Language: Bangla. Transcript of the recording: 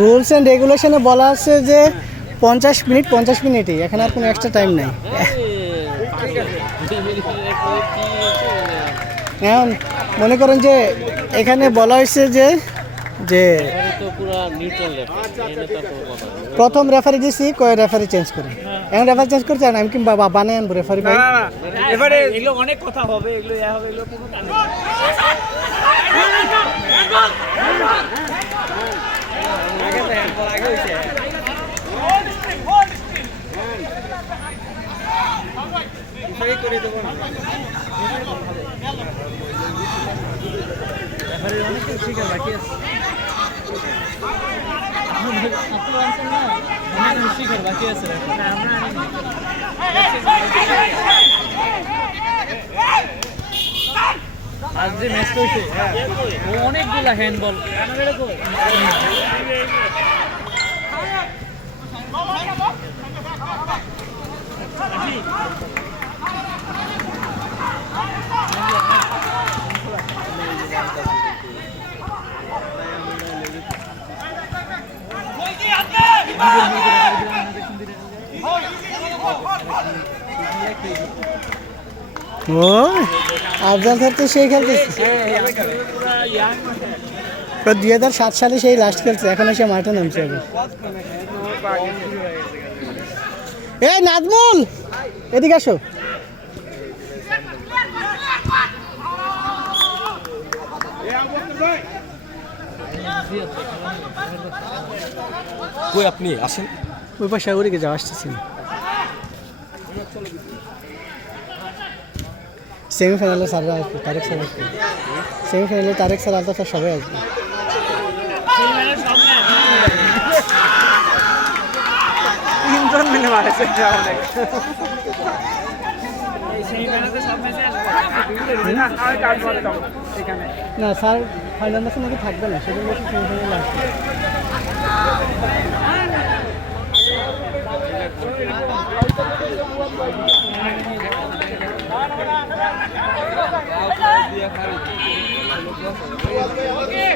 রুলস এন্ড রেগুলেশনে বলা আছে যে 50 মিনিটই, এখানে আর কোনো এক্সট্রা টাইম নাই। এখন মনে করেন যে এখানে বলা হয়েছে যে প্রথম রেফারি দিছি কয় রেফারি চেঞ্জ করে, এখন রেফারি চেঞ্জ করছে আমি কি বাবা বানায় আনবো রেফারি ভাই? এবারে এগুলো অনেক কথা হবে, এগুলো হবে, এগুলো কোনো কাজ করে দেবো না। অনেক কিছু শিখার বাকি আছে, শিখার বাকি আছে। আজ যে ম্যাচ হয়েছে অনেকগুলা হ্যান্ডবল ও আফজাল স্যার তো সেই খেলতেছে, 2007 সালে সেই লাস্ট খেলছে, এখন এসে মাঠে নামছে। এই নাজমুল এদিকে আসো। কই আপনি আসেন, ওই পাশে ওদিকে যাওয়া আসতেছি। সেমিফাইনালে স্যার আসবে, তারেক স্যার আসবে, সেমিফাইনালে তারেক স্যার আলতাফ স্যার সবাই আসবে। না স্যার ফাইনাল ম্যাচে নাকি থাকবে না, সেজন্য সেমিফাইনালে আসবে। Okay.